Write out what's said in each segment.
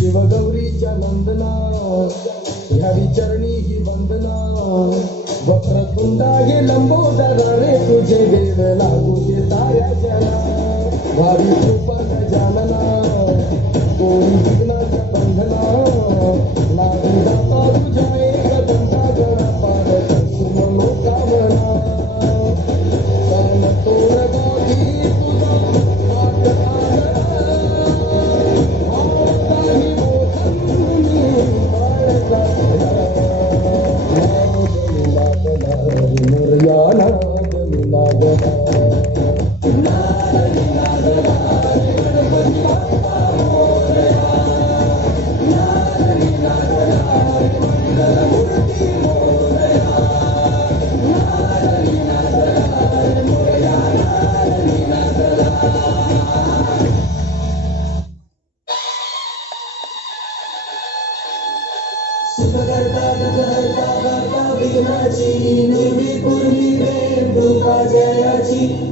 शिवगौरीच्या नंदना ह्या विचरणी ही वंदना वक्रतुंडा हे लंबोदरा रे तुझे वेद लागू दे साऱ्या जना भावी कृपा गजानना कोणी विघ्नाच्या बंधना लागू जाता तुझ्या एक दंता गणा पार सुमनो कामना कारण तोर गाठी तुझा पाठ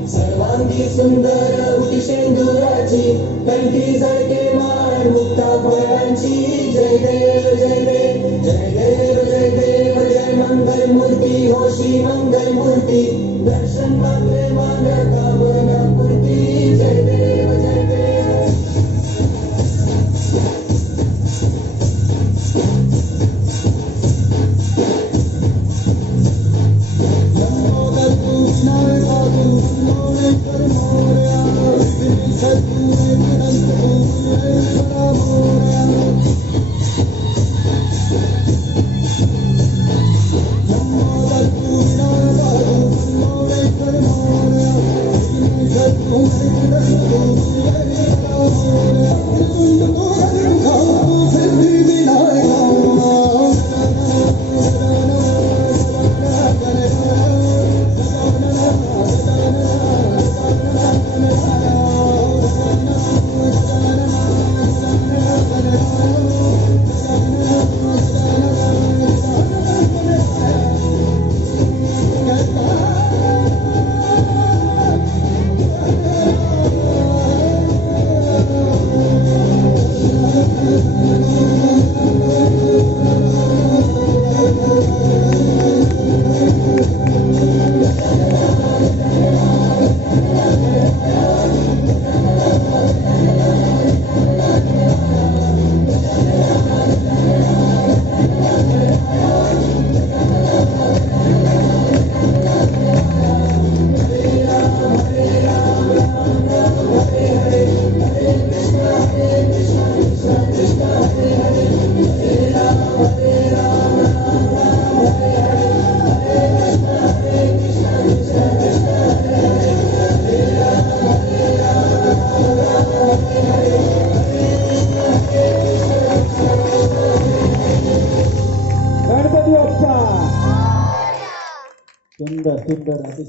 सर्वांगी सुंदर उटी शेंदुराची कंठी झळके माळ मुक्ता फळांची जय देव जय देव जय देव जय देव जय मंगल मूर्ती होशी मंगल मूर्ती दर्शन पात्रे मान कामना पूर्ती जय देव जय देव सुंदर सुंदर